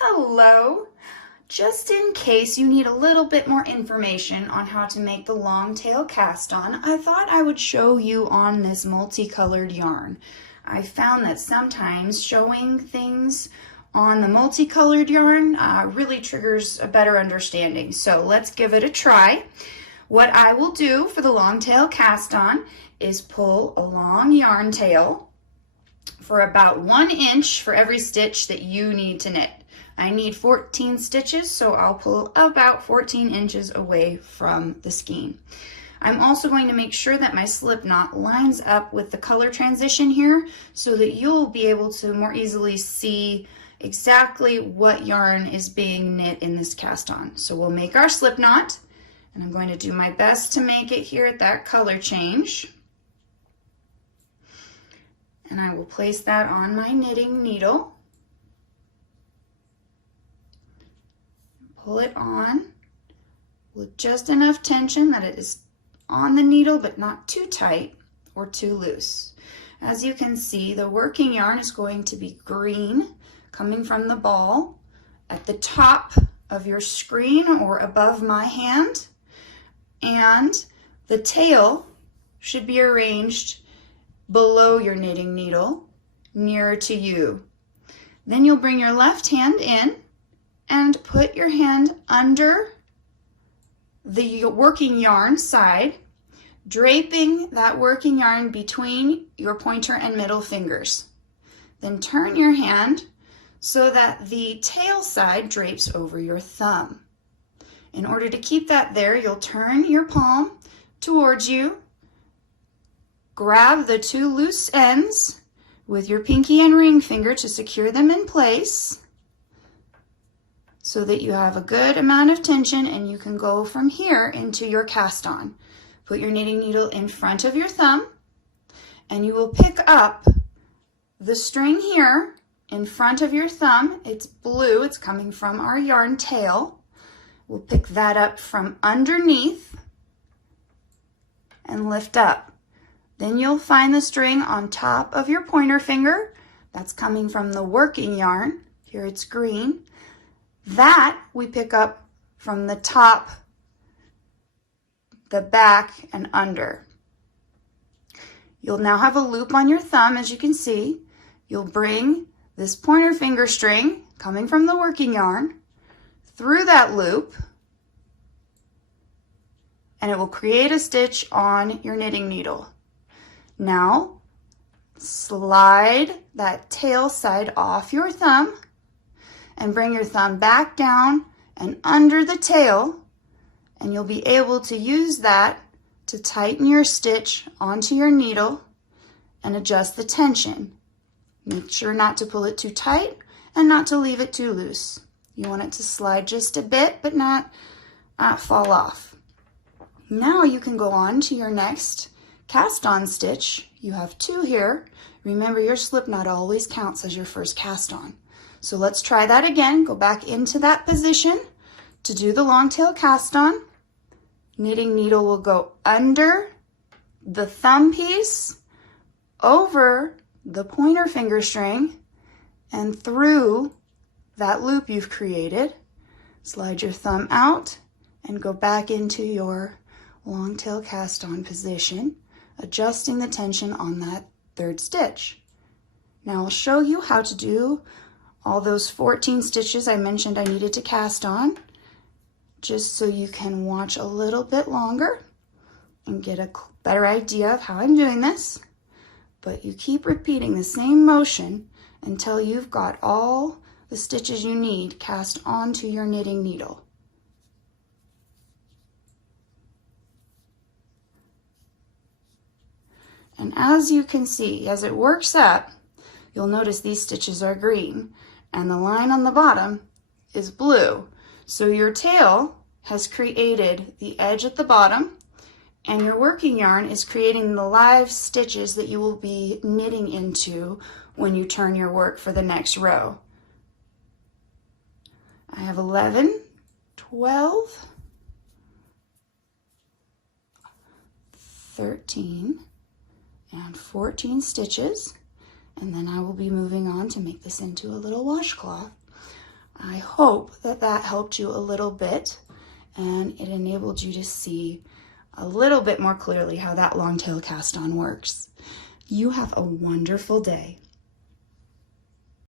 Hello! Just in case you need a little bit more information on how to make the long tail cast on, I thought I would show you on this multicolored yarn. I found that sometimes showing things on the multicolored yarn really triggers a better understanding. So let's give it a try. What I will do for the long tail cast on is pull a long yarn tail for about 1 inch for every stitch that you need to knit. I need 14 stitches, so I'll pull about 14 inches away from the skein. I'm also going to make sure that my slip knot lines up with the color transition here so that you'll be able to more easily see exactly what yarn is being knit in this cast on. So we'll make our slip knot, and I'm going to do my best to make it here at that color change. And I will place that on my knitting needle. Pull it on with just enough tension that it is on the needle but not too tight or too loose. As you can see, the working yarn is going to be green coming from the ball at the top of your screen or above my hand, and the tail should be arranged below your knitting needle, nearer to you. Then you'll bring your left hand in and put your hand under the working yarn side, draping that working yarn between your pointer and middle fingers. Then turn your hand so that the tail side drapes over your thumb. In order to keep that there, you'll turn your palm towards you, grab the 2 loose ends with your pinky and ring finger to secure them in place, so that you have a good amount of tension and you can go from here into your cast on. Put your knitting needle in front of your thumb and you will pick up the string here in front of your thumb. It's blue, it's coming from our yarn tail. We'll pick that up from underneath and lift up. Then you'll find the string on top of your pointer finger. That's coming from the working yarn. Here it's green. That we pick up from the top, the back, and under. You'll now have a loop on your thumb, as you can see. You'll bring this pointer finger string coming from the working yarn through that loop, and it will create a stitch on your knitting needle. Now, slide that tail side off your thumb and bring your thumb back down and under the tail, and you'll be able to use that to tighten your stitch onto your needle and adjust the tension. Make sure not to pull it too tight and not to leave it too loose. You want it to slide just a bit but not fall off. Now you can go on to your next cast on stitch. You have 2 here. Remember, your slip knot always counts as your first cast on. So let's try that again. Go back into that position to do the long tail cast on. Knitting needle will go under the thumb piece, over the pointer finger string, and through that loop you've created. Slide your thumb out and go back into your long tail cast on position, adjusting the tension on that 3rd stitch. Now I'll show you how to do all those 14 stitches I mentioned I needed to cast on, just so you can watch a little bit longer and get a better idea of how I'm doing this. But you keep repeating the same motion until you've got all the stitches you need cast onto your knitting needle. And as you can see, as it works up, you'll notice these stitches are green and the line on the bottom is blue. So your tail has created the edge at the bottom, and your working yarn is creating the live stitches that you will be knitting into when you turn your work for the next row. I have 11, 12, 13, and 14 stitches, and then I will be moving on to make this into a little washcloth. I hope that that helped you a little bit and it enabled you to see a little bit more clearly how that long tail cast on works. You have a wonderful day.